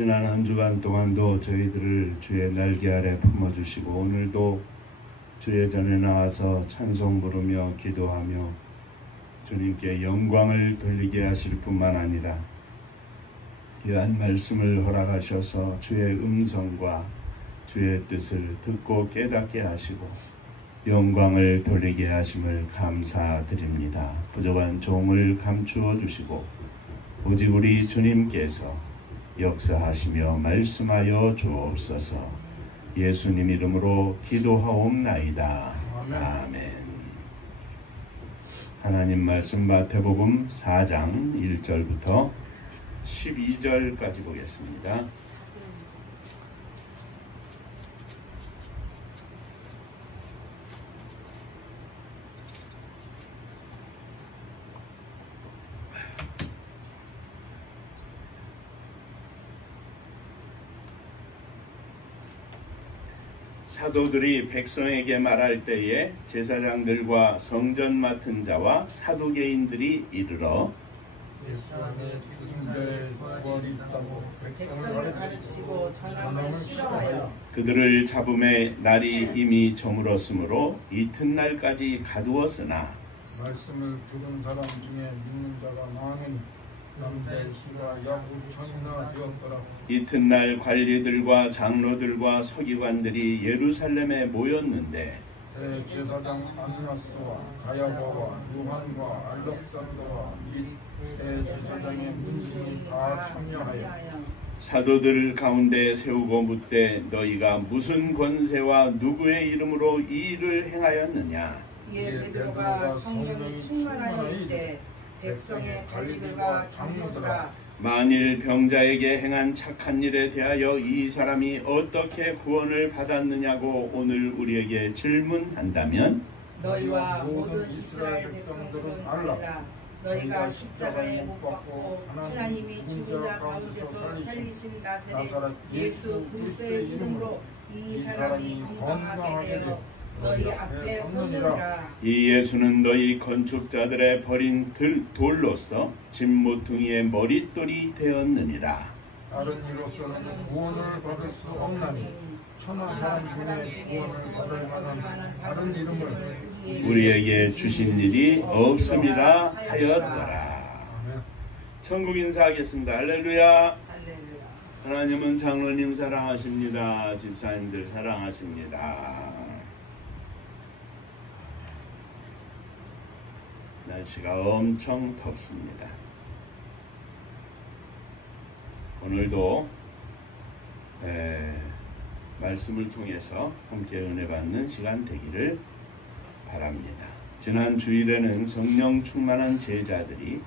지난 한 주간 동안도 저희들을 주의 날개 아래 품어주시고 오늘도 주의 전에 나와서 찬송 부르며 기도하며 주님께 영광을 돌리게 하실 뿐만 아니라 귀한 말씀을 허락하셔서 주의 음성과 주의 뜻을 듣고 깨닫게 하시고 영광을 돌리게 하심을 감사드립니다. 부족한 종을 감추어 주시고 오직 우리 주님께서 역사하시며 말씀하여 주옵소서. 예수님 이름으로 기도하옵나이다. 아멘. 하나님 말씀 마태복음 4장 1절부터 12절까지 보겠습니다. 사도들이 백성에게 말할 때에 제사장들과 성전 맡은 자와 사두개인들이 이르러 예수 안에 죽은 자의 구원이 있다고 백성을 가르치고 전함을 싫어하여 그들을 잡음에 날이 이미 저물었으므로 이튿날까지 가두었으나 말씀을 들은 사람 중에 믿는 자가 많으니 남자의 수가 약 5천이나 되었더라. 이튿날 관리들과 장로들과 서기관들이 예루살렘에 모였는데 대제사장 안나스와 가야바와 요한과 알렉산더와 및 대제사장의 문중이 다 참여하여 사도들 가운데 세우고 묻되 너희가 무슨 권세와 누구의 이름으로 이 일을 행하였느냐? 이에 베드로가 성령이 충만하여 이르되 백성의 관리들과 장로들아 만일 병자에게 행한 착한 일에 대하여 이 사람이 어떻게 구원을 받았느냐고 오늘 우리에게 질문한다면 너희와 모든 이스라엘 백성들은 알라. 너희가 십자가에 못 박고 하나님이 죽은 자 가운데서 살리신 나사렛 예수 그리스도의 이름으로 이 사람이 건강하게 되어 너희 앞에 섰느니라. 이 예수는 너희 건축자들의 버린 돌로서 진모퉁이의 머릿돌이 되었느니라. 다른 이로서는 구원을 받을 수 없나니 천하 사람 중에 구원을 받을 만한 다른 이름을 우리에게 주신 일이 없음이라 하였더라. 천국 인사하겠습니다. 할렐루야. 하나님은 장로님 사랑하십니다. 집사님들 사랑하십니다. 날씨가 엄청 덥습니다. 오늘도 말씀을 통해서 함께 은혜 받는 시간 되기를 바랍니다. 지난 주일에는 성령 충만한 제자들이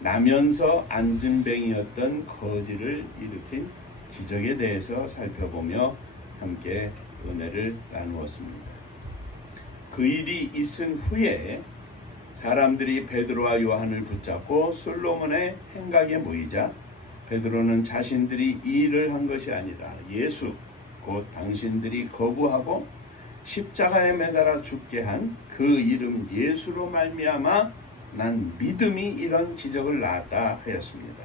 나면서 안진뱅이였던 거지를 일으킨 기적에 대해서 살펴보며 함께 은혜를 나누었습니다. 그 일이 있은 후에 사람들이 베드로와 요한을 붙잡고 솔로몬의 행각에 모이자 베드로는 자신들이 이 일을 한 것이 아니라 예수 곧 당신들이 거부하고 십자가에 매달아 죽게 한 그 이름 예수로 말미암아 난 믿음이 이런 기적을 낳았다 하였습니다.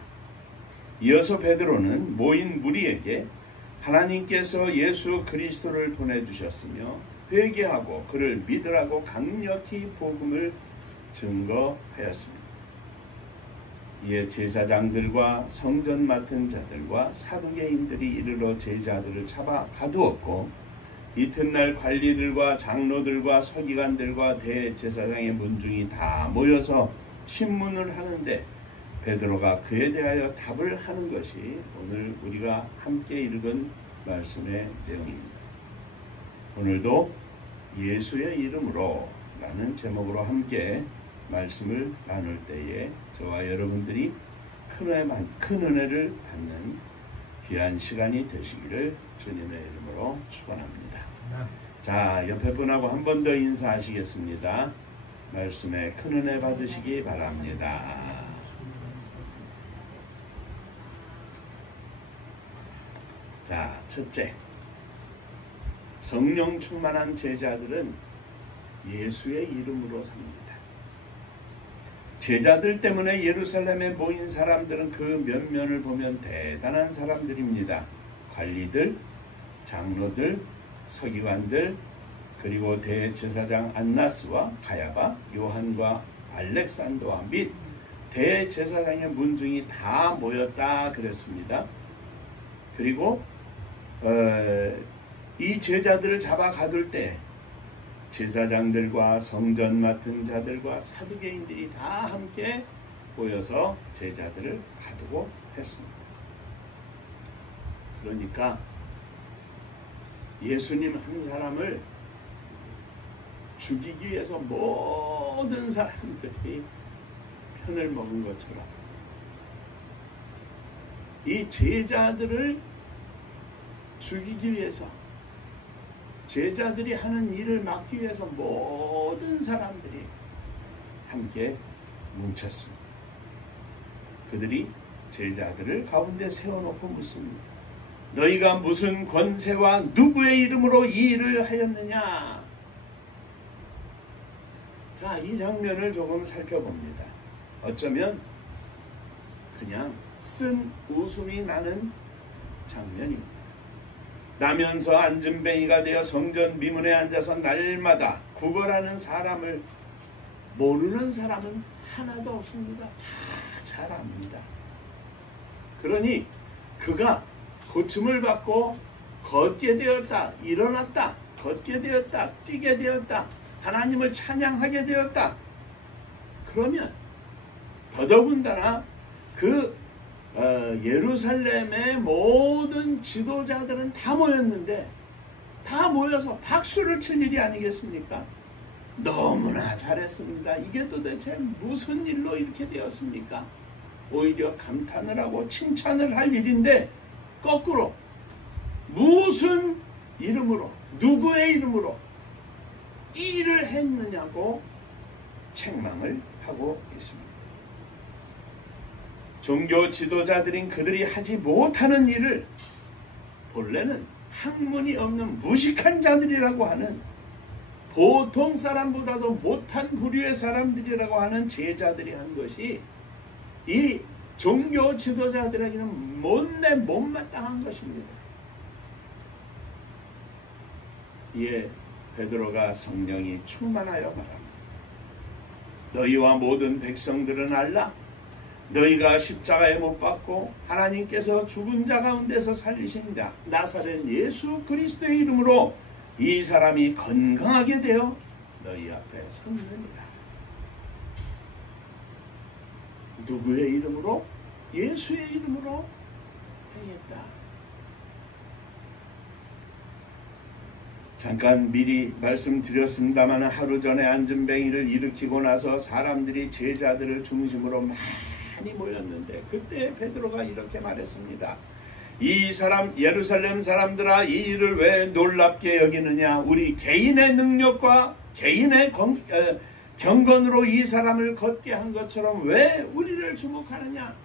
이어서 베드로는 모인 무리에게 하나님께서 예수 그리스도를 보내주셨으며 회개하고 그를 믿으라고 강력히 복음을 증거하였습니다. 이에 제사장들과 성전 맡은 자들과 사두개인들이 이르러 제자들을 잡아 가두었고 이튿날 관리들과 장로들과 서기관들과 대제사장의 문중이 다 모여서 신문을 하는데 베드로가 그에 대하여 답을 하는 것이 오늘 우리가 함께 읽은 말씀의 내용입니다. 오늘도 예수의 이름으로 라는 제목으로 함께 말씀을 나눌 때에 저와 여러분들이 큰 은혜를 받는 귀한 시간이 되시기를 주님의 이름으로 축원합니다. 자, 옆에 분하고 한 번 더 인사하시겠습니다. 말씀에 큰 은혜 받으시기 바랍니다. 자, 첫째, 성령 충만한 제자들은 예수의 이름으로 삽니다. 제자들 때문에 예루살렘에 모인 사람들은 그 면면을 보면 대단한 사람들입니다. 관리들, 장로들, 서기관들, 그리고 대제사장 안나스와 가야바, 요한과 알렉산더와 및 대제사장의 문중이 다 모였다 그랬습니다. 그리고 이 제자들을 잡아 가둘 때 제사장들과 성전 맡은 자들과 사두개인들이 다 함께 모여서 제자들을 가두고 했습니다. 그러니까 예수님 한 사람을 죽이기 위해서 모든 사람들이 편을 먹은 것처럼 이 제자들을 죽이기 위해서, 제자들이 하는 일을 막기 위해서 모든 사람들이 함께 뭉쳤습니다. 그들이 제자들을 가운데 세워놓고 묻습니다. 너희가 무슨 권세와 누구의 이름으로 이 일을 하였느냐? 자, 이 장면을 조금 살펴봅니다. 어쩌면 그냥 쓴 웃음이 나는 장면입니다. 나면서 앉은뱅이가 되어 성전 미문에 앉아서 날마다 구걸하는 사람을 모르는 사람은 하나도 없습니다. 다 잘 압니다. 그러니 그가 고침을 받고 걷게 되었다, 일어났다, 걷게 되었다, 뛰게 되었다, 하나님을 찬양하게 되었다. 그러면 더더군다나 그 예루살렘의 모든 지도자들은 다 모였는데, 다 모여서 박수를 칠 일이 아니겠습니까? 너무나 잘했습니다. 이게 도대체 무슨 일로 이렇게 되었습니까? 오히려 감탄을 하고 칭찬을 할 일인데 거꾸로 무슨 이름으로, 누구의 이름으로 이 일을 했느냐고 책망을 하고 있습니다. 종교 지도자들인 그들이 하지 못하는 일을 본래는 학문이 없는 무식한 자들이라고 하는, 보통 사람보다도 못한 부류의 사람들이라고 하는 제자들이 한 것이 이 종교 지도자들에게는 못내 못마땅한 것입니다. 이에 베드로가 성령이 충만하여 말합니다. 너희와 모든 백성들은 알라. 너희가 십자가에 못 박고 하나님께서 죽은 자 가운데서 살리신 자 나사렛 예수 그리스도의 이름으로 이 사람이 건강하게 되어 너희 앞에 섰느니라. 누구의 이름으로? 예수의 이름으로 행했다. 잠깐 미리 말씀드렸습니다만 하루 전에 앉은뱅이를 일으키고 나서 사람들이 제자들을 중심으로 많이 모였는데 그때 베드로가 이렇게 말했습니다. 이 사람 예루살렘 사람들아, 이 일을 왜 놀랍게 여기느냐? 우리 개인의 능력과 개인의 경건으로 이 사람을 걷게 한 것처럼 왜 우리를 주목하느냐?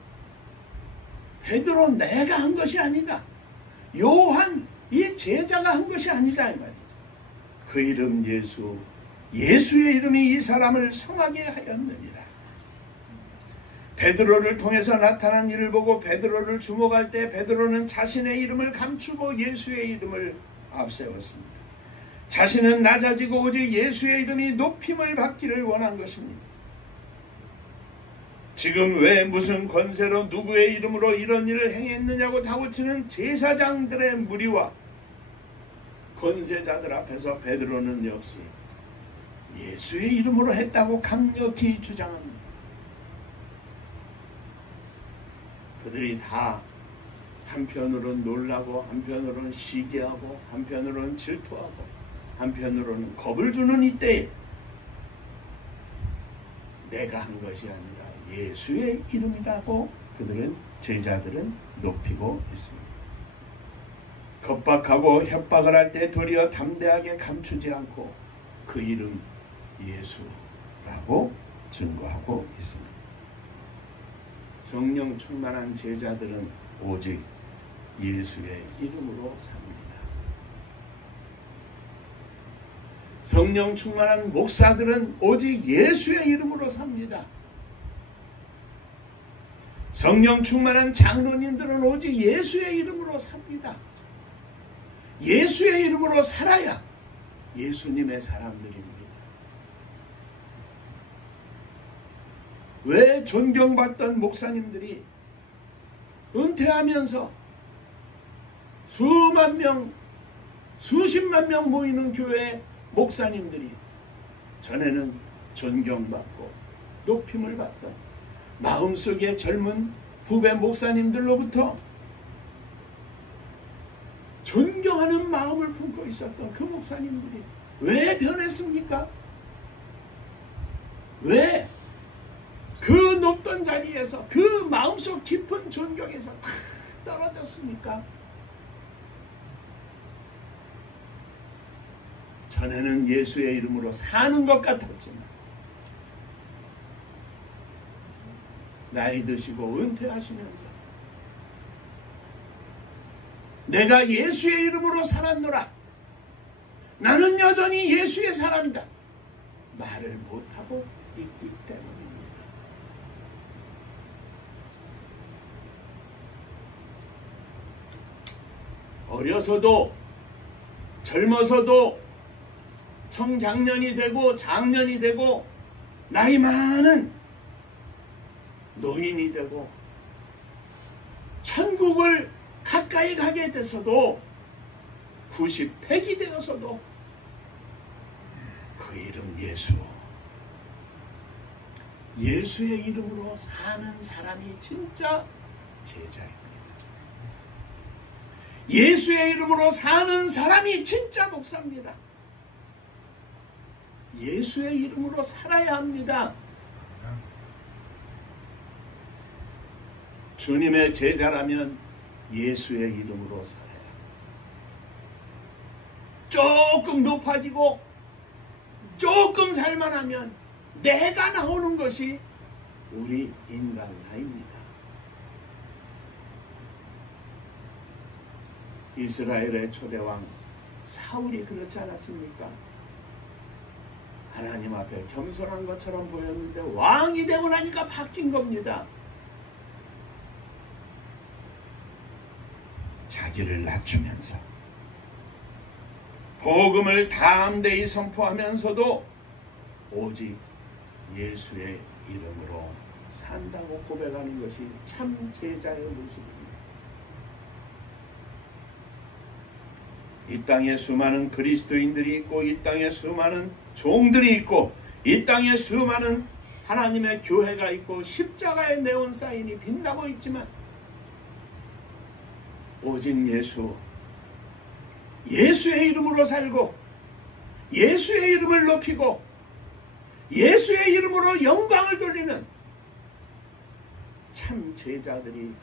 베드로 내가 한 것이 아니다. 요한 이 제자가 한 것이 아니다 이 말이죠. 그 이름 예수, 예수의 이름이 이 사람을 성하게 하였느니라. 베드로를 통해서 나타난 일을 보고 베드로를 주목할 때 베드로는 자신의 이름을 감추고 예수의 이름을 앞세웠습니다. 자신은 낮아지고 오직 예수의 이름이 높임을 받기를 원한 것입니다. 지금 왜 무슨 권세로 누구의 이름으로 이런 일을 행했느냐고 다구치는 제사장들의 무리와 권세자들 앞에서 베드로는 역시 예수의 이름으로 했다고 강력히 주장합니다. 그들이 다 한편으로는 놀라고 한편으로는 시기하고 한편으로는 질투하고 한편으로는 겁을 주는 이때에 내가 한 것이 아니라 예수의 이름이라고 그들은 제자들은 높이고 있습니다. 겁박하고 협박을 할 때 도리어 담대하게 감추지 않고 그 이름 예수라고 증거하고 있습니다. 성령 충만한 제자들은 오직 예수의 이름으로 삽니다. 성령 충만한 목사들은 오직 예수의 이름으로 삽니다. 성령 충만한 장로님들은 오직 예수의 이름으로 삽니다. 예수의 이름으로 살아야 예수님의 사람들입니다. 왜 존경받던 목사님들이 은퇴하면서 수만 명, 수십만 명 모이는 교회 목사님들이 전에는 존경받고 높임을 받던 마음속에 젊은 후배 목사님들로부터 존경하는 마음을 품고 있었던 그 목사님들이 왜 변했습니까? 왜 그 높던 자리에서 그 마음속 깊은 존경에서 다 떨어졌습니까? 전에는 예수의 이름으로 사는 것 같았지만 나이 드시고 은퇴하시면서 내가 예수의 이름으로 살았노라, 나는 여전히 예수의 사람이다 말을 못하고 있기 때문입니다. 어려서도 젊어서도 청장년이 되고 장년이 되고 나이 많은 노인이 되고 천국을 가까이 가게 돼서도 90, 100이 되어서도 그 이름 예수, 예수의 이름으로 사는 사람이 진짜 제자입니다. 예수의 이름으로 사는 사람이 진짜 목사입니다. 예수의 이름으로 살아야 합니다. 주님의 제자라면 예수의 이름으로 살아야 합니다. 조금 높아지고 조금 살만하면 내가 나오는 것이 우리 인간사입니다. 이스라엘의 초대왕 사울이 그렇지 않았습니까? 하나님 앞에 겸손한 것처럼 보였는데 왕이 되고 나니까 바뀐 겁니다. 자기를 낮추면서 복음을 담대히 선포하면서도 오직 예수의 이름으로 산다고 고백하는 것이 참 제자의 모습입니다. 이 땅에 수많은 그리스도인들이 있고 이 땅에 수많은 종들이 있고 이 땅에 수많은 하나님의 교회가 있고 십자가의 네온 사인이 빛나고 있지만 오직 예수의 이름으로 살고 예수의 이름을 높이고 예수의 이름으로 영광을 돌리는 참 제자들이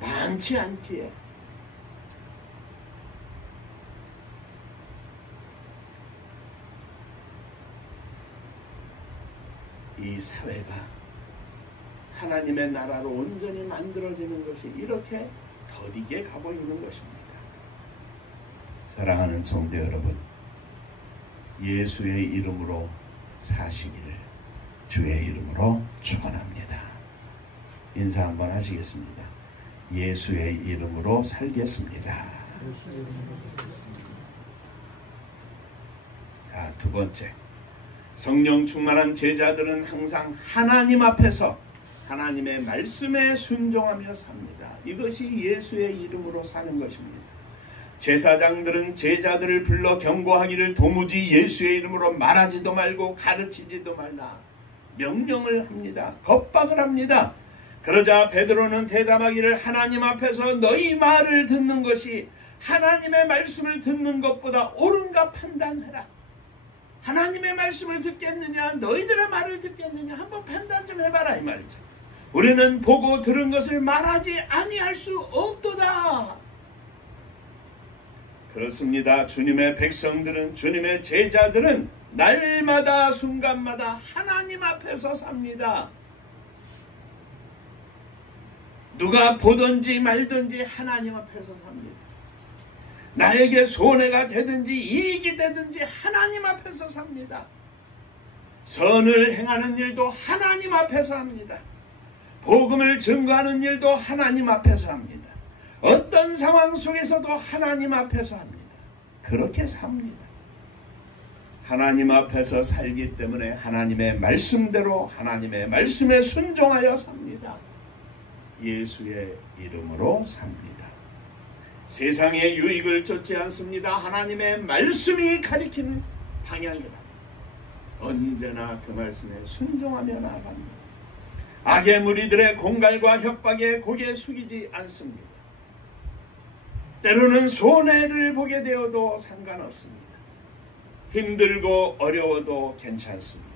많지 않기에 이 사회가 하나님의 나라로 온전히 만들어지는 것이 이렇게 더디게 가고 있는 것입니다. 사랑하는 성도 여러분, 예수의 이름으로 사시기를 주의 이름으로 축원합니다. 인사 한번 하시겠습니다. 예수의 이름으로 살겠습니다. 자, 두 번째, 성령 충만한 제자들은 항상 하나님 앞에서 하나님의 말씀에 순종하며 삽니다. 이것이 예수의 이름으로 사는 것입니다. 제사장들은 제자들을 불러 경고하기를 도무지 예수의 이름으로 말하지도 말고 가르치지도 말라 명령을 합니다. 겁박을 합니다. 그러자 베드로는 대답하기를 하나님 앞에서 너희 말을 듣는 것이 하나님의 말씀을 듣는 것보다 옳은가 판단해라. 하나님의 말씀을 듣겠느냐 너희들의 말을 듣겠느냐 한번 판단 좀 해봐라 이 말이죠. 우리는 보고 들은 것을 말하지 아니할 수 없도다. 그렇습니다. 주님의 백성들은 주님의 제자들은 날마다 순간마다 하나님 앞에서 삽니다. 누가 보든지 말든지 하나님 앞에서 삽니다. 나에게 손해가 되든지 이익이 되든지 하나님 앞에서 삽니다. 선을 행하는 일도 하나님 앞에서 합니다. 복음을 증거하는 일도 하나님 앞에서 합니다. 어떤 상황 속에서도 하나님 앞에서 합니다. 그렇게 삽니다. 하나님 앞에서 살기 때문에 하나님의 말씀대로 하나님의 말씀에 순종하여 삽니다. 예수의 이름으로 삽니다. 세상의 유익을 쫓지 않습니다. 하나님의 말씀이 가리키는 방향이다. 언제나 그 말씀에 순종하며 나아갑니다. 악의 무리들의 공갈과 협박에 고개 숙이지 않습니다. 때로는 손해를 보게 되어도 상관없습니다. 힘들고 어려워도 괜찮습니다.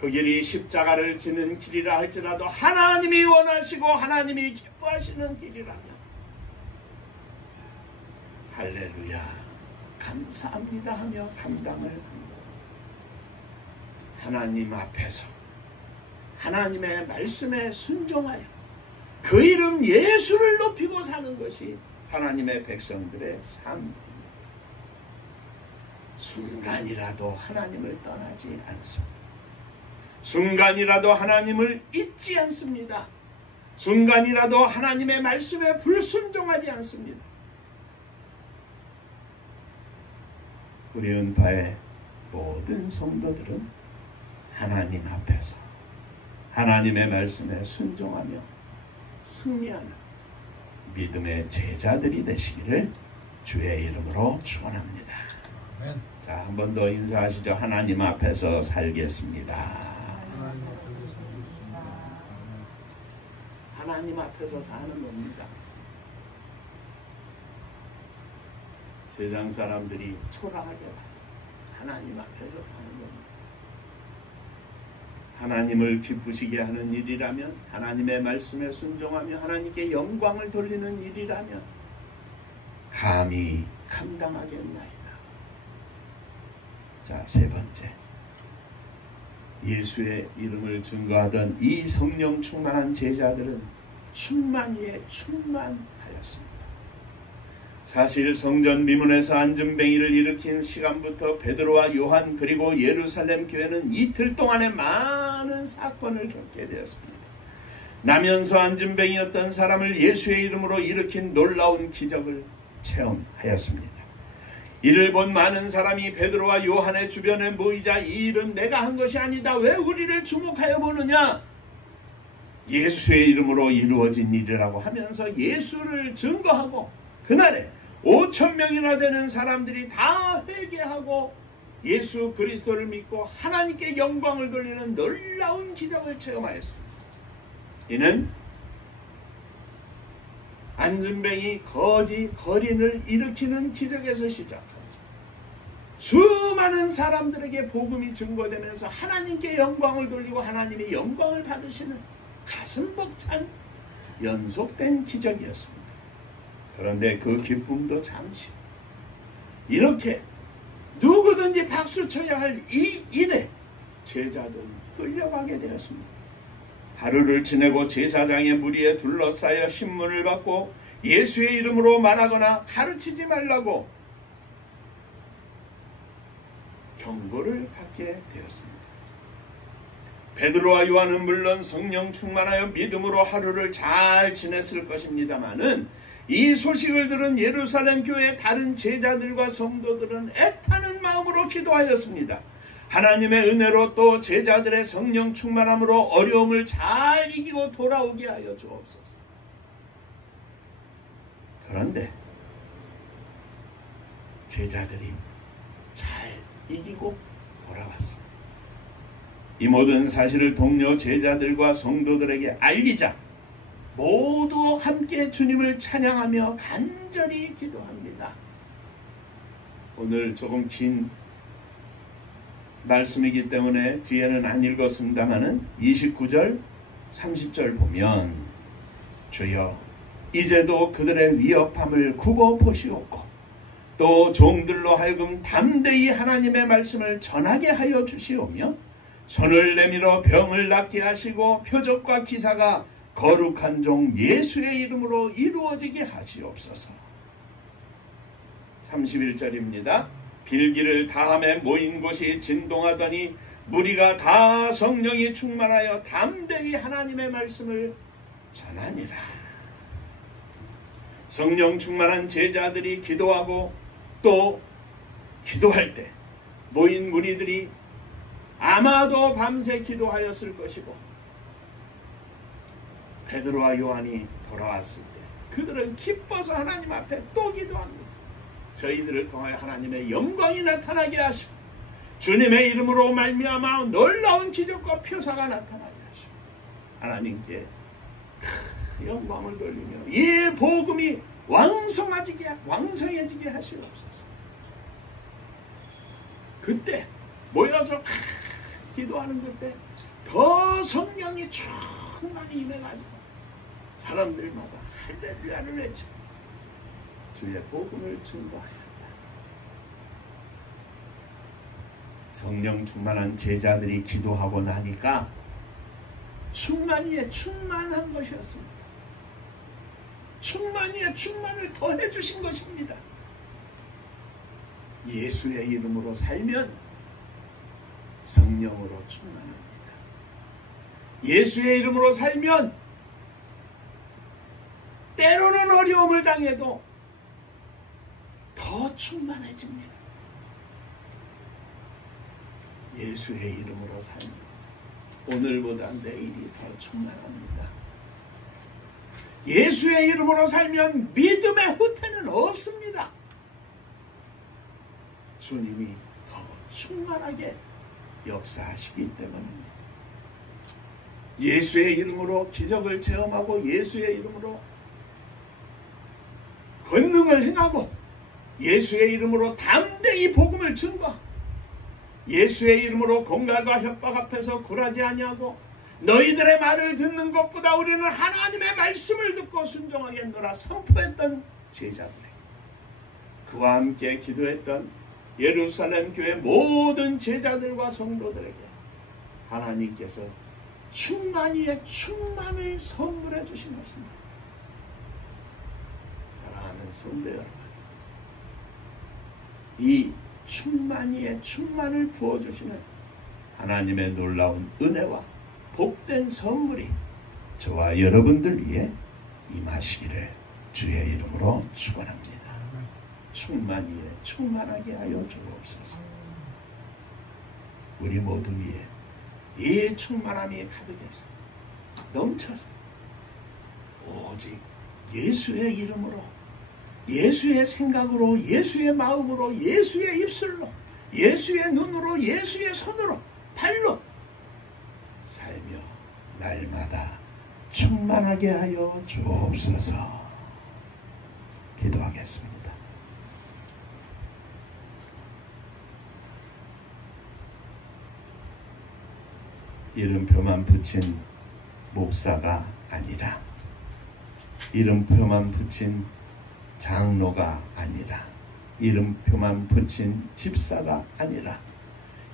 그 길이 십자가를 지는 길이라 할지라도 하나님이 원하시고 하나님이 기뻐하시는 길이라면 할렐루야 감사합니다 하며 감당을 합니다. 하나님 앞에서 하나님의 말씀에 순종하여 그 이름 예수를 높이고 사는 것이 하나님의 백성들의 삶입니다. 순간이라도 하나님을 떠나지 않습니다. 순간이라도 하나님을 잊지 않습니다. 순간이라도 하나님의 말씀에 불순종하지 않습니다. 우리 은파의 모든 성도들은 하나님 앞에서 하나님의 말씀에 순종하며 승리하는 믿음의 제자들이 되시기를 주의 이름으로 축원합니다. 자, 한 번 더 인사하시죠. 하나님 앞에서 살겠습니다. 하나님 앞에서 사는 겁니다. 세상 사람들이 초라하게 봐도 하나님 앞에서 사는 겁니다. 하나님을 기쁘시게 하는 일이라면, 하나님의 말씀에 순종하며 하나님께 영광을 돌리는 일이라면 감히 감당하겠나이다. 자, 세 번째, 예수의 이름을 증거하던 이 성령 충만한 제자들은 충만 위에 충만하였습니다. 사실 성전 미문에서 안전뱅이를 일으킨 시간부터 베드로와 요한 그리고 예루살렘 교회는 이틀 동안에 많은 사건을 겪게 되었습니다. 나면서 안전뱅이였던 사람을 예수의 이름으로 일으킨 놀라운 기적을 체험하였습니다. 이를 본 많은 사람이 베드로와 요한의 주변에 모이자 이 일은 내가 한 것이 아니다. 왜 우리를 주목하여 보느냐? 예수의 이름으로 이루어진 일이라고 하면서 예수를 증거하고 그날에 5,000명이나 되는 사람들이 다 회개하고 예수 그리스도를 믿고 하나님께 영광을 돌리는 놀라운 기적을 체험하였습니다. 이는 안전뱅이 거린을 일으키는 기적에서 시작합니다. 수많은 사람들에게 복음이 증거되면서 하나님께 영광을 돌리고 하나님이 영광을 받으시는 가슴 벅찬 연속된 기적이었습니다. 그런데 그 기쁨도 잠시, 이렇게 누구든지 박수쳐야 할 이 일에 제자들은 끌려가게 되었습니다. 하루를 지내고 제사장의 무리에 둘러싸여 신문을 받고 예수의 이름으로 말하거나 가르치지 말라고 경고를 받게 되었습니다. 베드로와 요한은 물론 성령 충만하여 믿음으로 하루를 잘 지냈을 것입니다마는 이 소식을 들은 예루살렘 교회의 다른 제자들과 성도들은 애타는 마음으로 기도하였습니다. 하나님의 은혜로 또 제자들의 성령 충만함으로 어려움을 잘 이기고 돌아오게 하여 주옵소서. 그런데 제자들이 잘 이기고 돌아왔습니다. 이 모든 사실을 동료 제자들과 성도들에게 알리자 모두 함께 주님을 찬양하며 간절히 기도합니다. 오늘 조금 긴 말씀이기 때문에 뒤에는 안 읽었습니다마는 29절 30절 보면 주여 이제도 그들의 위협함을 굽어 보시옵고 또 종들로 하여금 담대히 하나님의 말씀을 전하게 하여 주시오며 손을 내밀어 병을 낫게 하시고 표적과 기사가 거룩한 종 예수의 이름으로 이루어지게 하시옵소서. 31절입니다. 빌기를 다함에 모인 곳이 진동하더니 무리가 다 성령이 충만하여 담대히 하나님의 말씀을 전하니라. 성령 충만한 제자들이 기도하고 또 기도할 때 모인 무리들이 아마도 밤새 기도하였을 것이고, 베드로와 요한이 돌아왔을 때 그들은 기뻐서 하나님 앞에 또 기도합니다. 저희들을 통하여 하나님의 영광이 나타나게 하시고 주님의 이름으로 말미암아 놀라운 기적과 표사가 나타나게 하시고 하나님께 영광을 돌리며 이 복음이 왕성해지게 하시옵소서. 그때 모여서 기도하는 그때 더 성령이 충만히 임해가지고 사람들마다 할렐루야를 외쳐 주의 복음을 증거하였다. 성령 충만한 제자들이 기도하고 나니까 충만이에 충만한 것이었습니다. 충만이에 충만을 더해 주신 것입니다. 예수의 이름으로 살면 성령으로 충만합니다. 예수의 이름으로 살면 때로는 어려움을 당해도 더 충만해집니다. 예수의 이름으로 살면 오늘보다 내일이 더 충만합니다. 예수의 이름으로 살면 믿음의 후퇴는 없습니다. 주님이 더 충만하게 역사하시기 때문입니다. 예수의 이름으로 기적을 체험하고 예수의 이름으로 권능을 행하고 예수의 이름으로 담대히 복음을 증거하고 예수의 이름으로 공갈과 협박 앞에서 굴하지 아니하고 너희들의 말을 듣는 것보다 우리는 하나님의 말씀을 듣고 순종하겠노라 선포했던 제자들에게, 그와 함께 기도했던 예루살렘 교회 모든 제자들과 성도들에게 하나님께서 충만히의 충만을 선물해 주신 것입니다. 사랑하는 성도 여러분, 이 충만히의 충만을 부어주시는 하나님의 놀라운 은혜와 복된 선물이 저와 여러분들 위해 임하시기를 주의 이름으로 축원합니다. 충만히에 충만하게 하여 주옵소서. 우리 모두 위에 이 충만함이 가득해서 넘쳐서 오직 예수의 이름으로, 예수의 생각으로, 예수의 마음으로, 예수의 입술로, 예수의 눈으로, 예수의 손으로, 발로 살며 날마다 충만하게 하여 주옵소서. 기도하겠습니다. 이름표만 붙인 목사가 아니라, 이름표만 붙인 장로가 아니라, 이름표만 붙인 집사가 아니라,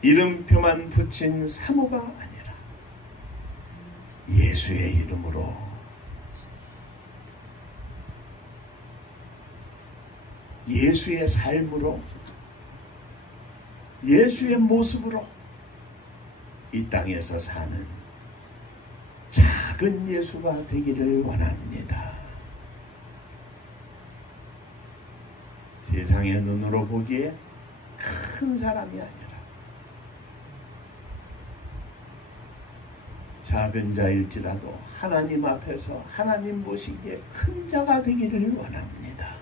이름표만 붙인 사모가 아니라 예수의 이름으로 예수의 삶으로 예수의 모습으로 이 땅에서 사는 작은 예수가 되기를 원합니다. 세상의 눈으로 보기에 큰 사람이 아니라 작은 자일지라도 하나님 앞에서 하나님 보시기에 큰 자가 되기를 원합니다.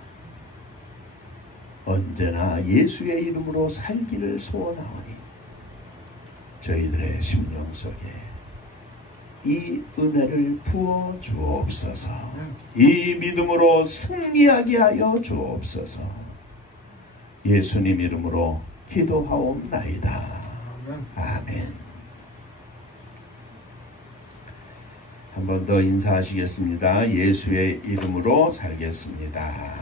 언제나 예수의 이름으로 살기를 소원하오니 저희들의 심령 속에 이 은혜를 부어 주옵소서. 이 믿음으로 승리하게 하여 주옵소서. 예수님 이름으로 기도하옵나이다. 아멘. 한 번 더 인사하시겠습니다. 예수의 이름으로 살겠습니다.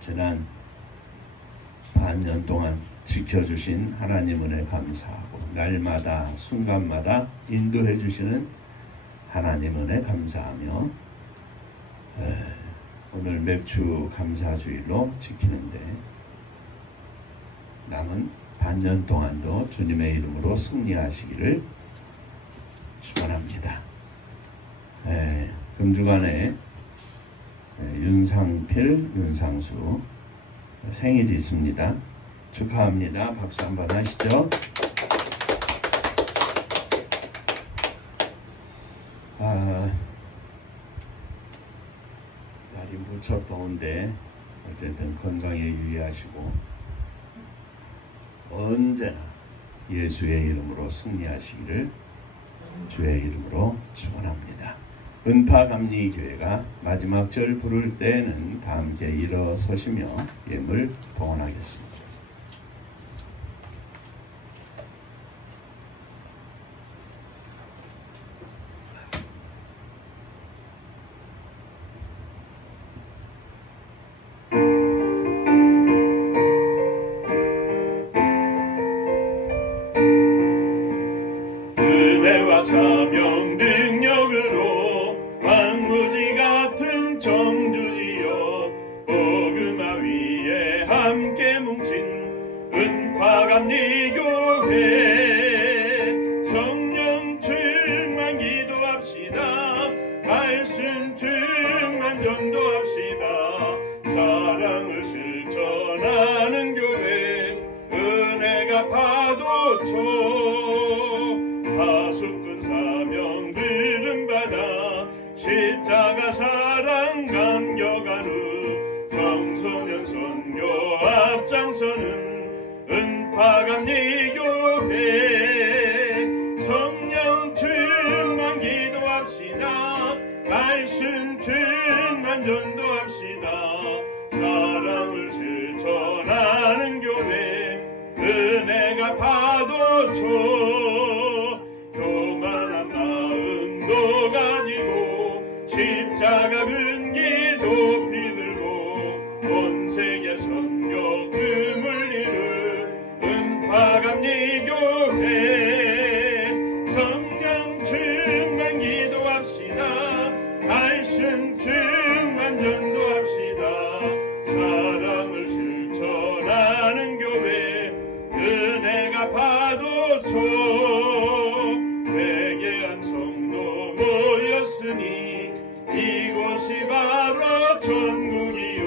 지난 반년 동안 지켜주신 하나님 은혜 감사하고 날마다 순간마다 인도해 주시는 하나님 은혜 감사하며 오늘 맥주 감사주일로 지키는데 남은 반년 동안도 주님의 이름으로 승리하시기를 축원합니다. 금주간에 윤상필, 윤상수 생일이 있습니다. 축하합니다. 박수 한번 하시죠. 날이 무척 더운데 어쨌든 건강에 유의하시고 언제나 예수의 이름으로 승리하시기를 주의 이름으로 축원합니다. 은파감리교회가 마지막 절 부를 때에는 다 함께 일어서시며 예물 봉헌하겠습니다. 은혜와 사명 능력으로 황무지 같은 정주지여 복음화 위에 함께 뭉친 은파감리교회 성령 충만 기도합시다. 말씀 충만 전도합시다. 사랑을 실천하는 교회 은혜가 파도쳐 파수꾼 사명 들음받아 십자가 사랑 감격한 후 청소년 선교 앞장서는 은파감리교회 성령 충만 기도합시다. 말씀 충만 전도합시다. 사랑을 실천하는 교회 은혜가 파도쳐 교만한 마음도 가지고 십자가 근기 높이 들고 온 세계 선교 틈을 이룰 은파감리교회 성령 충만 기도합시다. 말씀 충만 전도합시다. 사랑을 실천하는 교회 은혜가 파도쳐 회개한 성도 모였으니 이곳이 바로 천국이요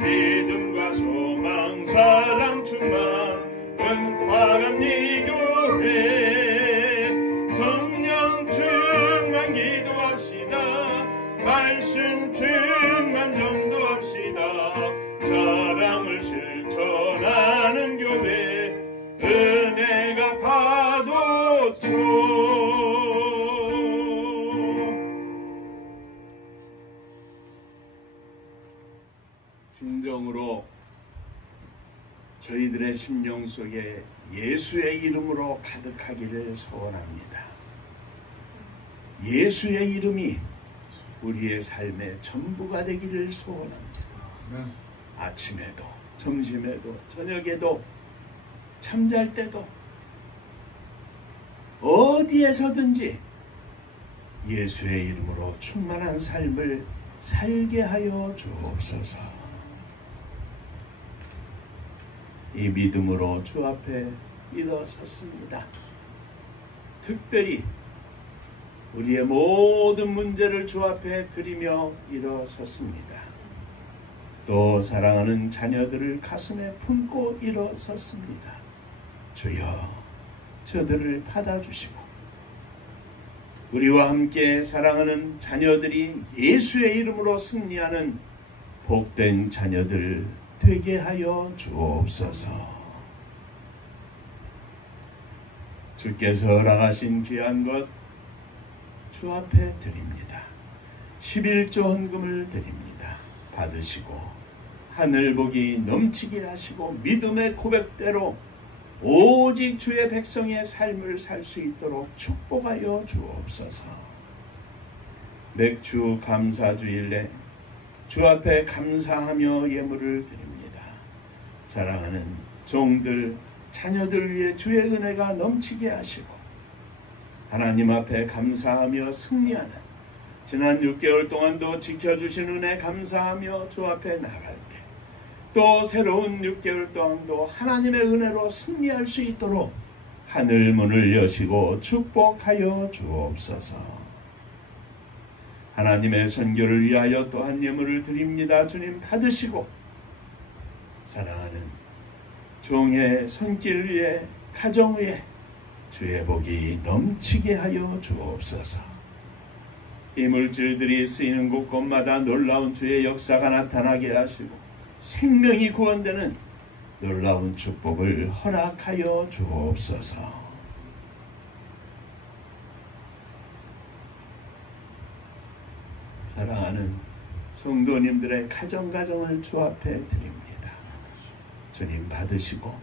믿음과 소망 사랑 충만 은파감리교회 성령 충만 기도합시다. 말씀 충만 전도합시다. 사랑을 실천하는 교회 은혜가 파도쳐 진정으로 저희들의 심령 속에 예수의 이름으로 가득하기를 소원합니다. 예수의 이름이 우리의 삶의 전부가 되기를 소원합니다. 아침에도 점심에도 저녁에도 잠잘 때도 어디에서든지 예수의 이름으로 충만한 삶을 살게 하여 주옵소서. 이 믿음으로 주 앞에 일어섰습니다. 특별히 우리의 모든 문제를 주 앞에 드리며 일어섰습니다. 또 사랑하는 자녀들을 가슴에 품고 일어섰습니다. 주여, 저들을 받아주시고 우리와 함께 사랑하는 자녀들이 예수의 이름으로 승리하는 복된 자녀들 되게 하여 주옵소서. 주께서 허락하신 귀한 것 주 앞에 드립니다. 11조 헌금을 드립니다. 받으시고 하늘복이 넘치게 하시고 믿음의 고백대로 오직 주의 백성의 삶을 살 수 있도록 축복하여 주옵소서. 맥주 감사주일에 주 앞에 감사하며 예물을 드립니다. 사랑하는 종들, 자녀들 위해 주의 은혜가 넘치게 하시고 하나님 앞에 감사하며 승리하는 지난 6개월 동안도 지켜주신 은혜 감사하며 주 앞에 나갈 때, 또 새로운 6개월 동안도 하나님의 은혜로 승리할 수 있도록 하늘 문을 여시고 축복하여 주옵소서. 하나님의 선교를 위하여 또한 예물을 드립니다. 주님 받으시고, 사랑하는 종의 손길 위에, 가정 위에 주의 복이 넘치게 하여 주옵소서. 이 물질들이 쓰이는 곳곳마다 놀라운 주의 역사가 나타나게 하시고 생명이 구원되는 놀라운 축복을 허락하여 주옵소서. 사랑하는 성도님들의 가정을 주 앞에 드립니다. 주님 받으시고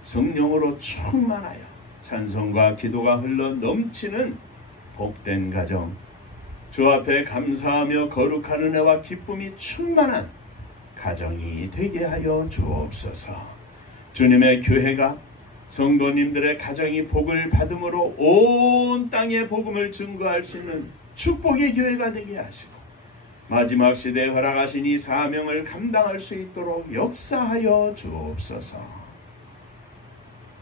성령으로 충만하여 찬송과 기도가 흘러 넘치는 복된 가정, 주 앞에 감사하며 거룩한 은혜와 기쁨이 충만한 가정이 되게 하여 주옵소서. 주님의 교회가 성도님들의 가정이 복을 받음으로 온 땅에 복음을 증거할 수 있는 축복의 교회가 되게 하시고, 마지막 시대에 허락하신 이 사명을 감당할 수 있도록 역사하여 주옵소서.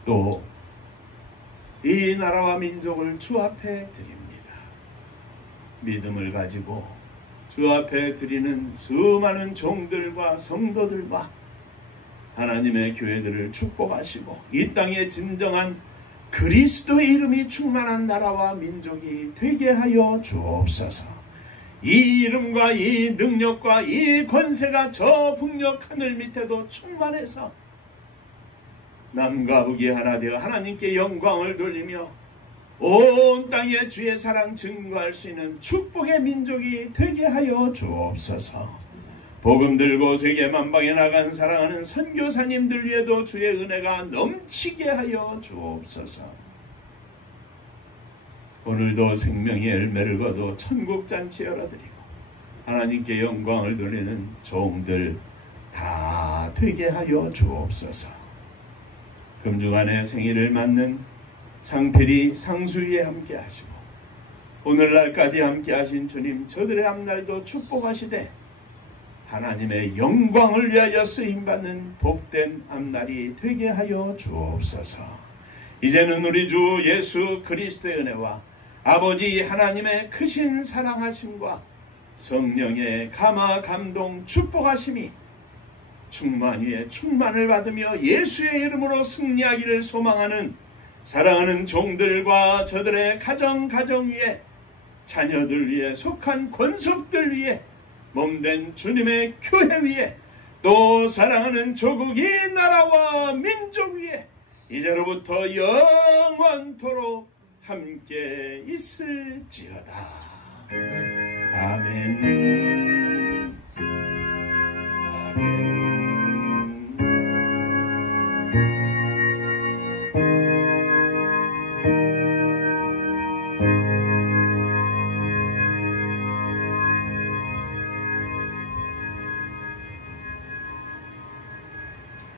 또 이 나라와 민족을 주 앞에 드립니다. 믿음을 가지고 주 앞에 드리는 수많은 종들과 성도들과 하나님의 교회들을 축복하시고, 이 땅에 진정한 그리스도의 이름이 충만한 나라와 민족이 되게 하여 주옵소서. 이 이름과 이 능력과 이 권세가 저 북녘 하늘 밑에도 충만해서 남과 북이 하나 되어 하나님께 영광을 돌리며 온 땅에 주의 사랑 증거할 수 있는 축복의 민족이 되게 하여 주옵소서. 복음 들고 세계 만방에 나간 사랑하는 선교사님들 위에도 주의 은혜가 넘치게 하여 주옵소서. 오늘도 생명의 열매를 거둬 천국잔치 열어드리고 하나님께 영광을 돌리는 종들 다 되게 하여 주옵소서. 금주간의 생일을 맞는 상필이 상수위에 함께 하시고 오늘날까지 함께 하신 주님, 저들의 앞날도 축복하시되 하나님의 영광을 위하여 쓰임받는 복된 앞날이 되게 하여 주옵소서. 이제는 우리 주 예수 그리스도의 은혜와 아버지 하나님의 크신 사랑하심과 성령의 감화 감동 축복하심이 충만 위에 충만을 받으며 예수의 이름으로 승리하기를 소망하는 사랑하는 종들과 저들의 가정 위에, 자녀들 위에, 속한 권속들 위에, 몸된 주님의 교회 위에, 또 사랑하는 조국 이 나라와 민족 위에 이제로부터 영원토록 함께 있을지어다. 아멘.